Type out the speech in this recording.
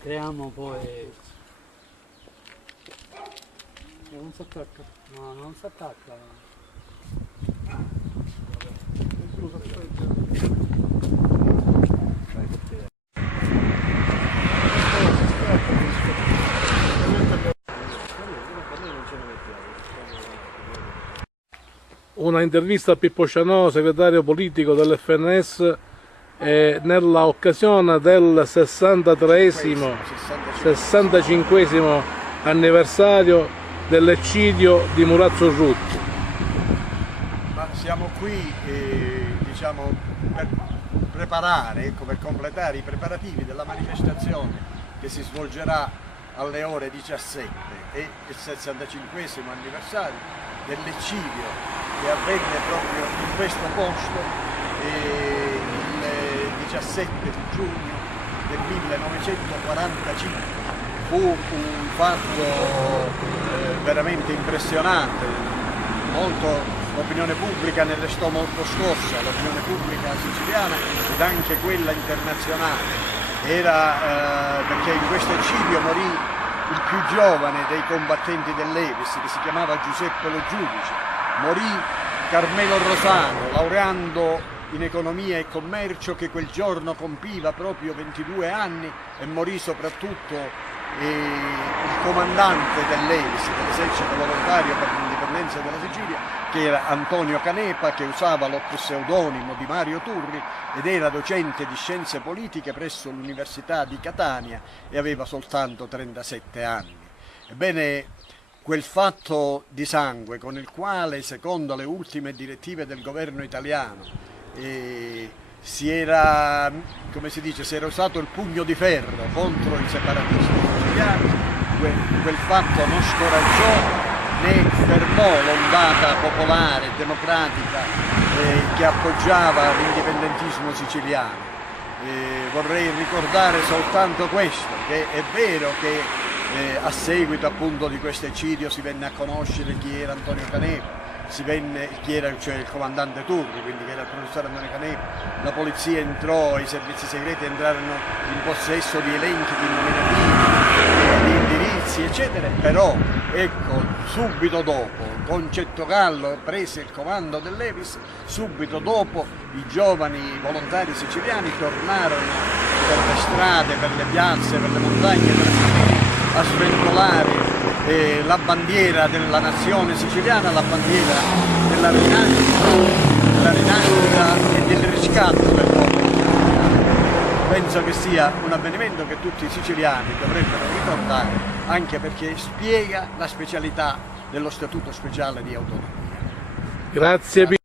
creiamo poi... Non si attacca. No, non si attacca. Una intervista a Pippo Cianò, segretario politico dell'FNS, nella occasione del 65esimo anniversario dell'eccidio di Murazzo Rutti. Ma siamo qui diciamo, per preparare, per completare i preparativi della manifestazione che si svolgerà alle ore 17 e il 65esimo anniversario dell'eccidio che avvenne proprio in questo posto il 17 di giugno del 1945. Fu un fatto veramente impressionante, l'opinione pubblica ne restò molto scossa, l'opinione pubblica siciliana ed anche quella internazionale. Era perché in questo eccidio morì il più giovane dei combattenti dell'Evis, che si chiamava Giuseppe Lo Giudice. Morì Carmelo Rosano, laureando in economia e commercio, che quel giorno compiva proprio 22 anni, e morì soprattutto il comandante dell'Evis, dell'esercito volontario per l'indipendenza della Sicilia, che era Antonio Canepa, che usava lo pseudonimo di Mario Turri ed era docente di scienze politiche presso l'Università di Catania e aveva soltanto 37 anni. Ebbene, quel fatto di sangue con il quale, secondo le ultime direttive del governo italiano, si era, come si dice, si era usato il pugno di ferro contro i separatismi siciliani, quel fatto non scoraggiò né fermò l'ondata popolare, democratica che appoggiava l'indipendentismo siciliano. Vorrei ricordare soltanto questo, che è vero che a seguito appunto di questo eccidio si venne a conoscere chi era Antonio Canepa, chi era, cioè il comandante Turri, quindi che era il professore Antonio Canepa, la polizia entrò, i servizi segreti entrarono in possesso di elenchi di nominativi, di indirizzi eccetera, però ecco, subito dopo Concetto Gallo prese il comando dell'Evis, subito dopo i giovani volontari siciliani tornarono per le strade, per le piazze, per le montagne della Sicilia a sventolare la bandiera della nazione siciliana, la bandiera della rinascita e del riscatto del popolo siciliano. Penso che sia un avvenimento che tutti i siciliani dovrebbero ricordare, anche perché spiega la specialità dello Statuto Speciale di Autonomia. Grazie.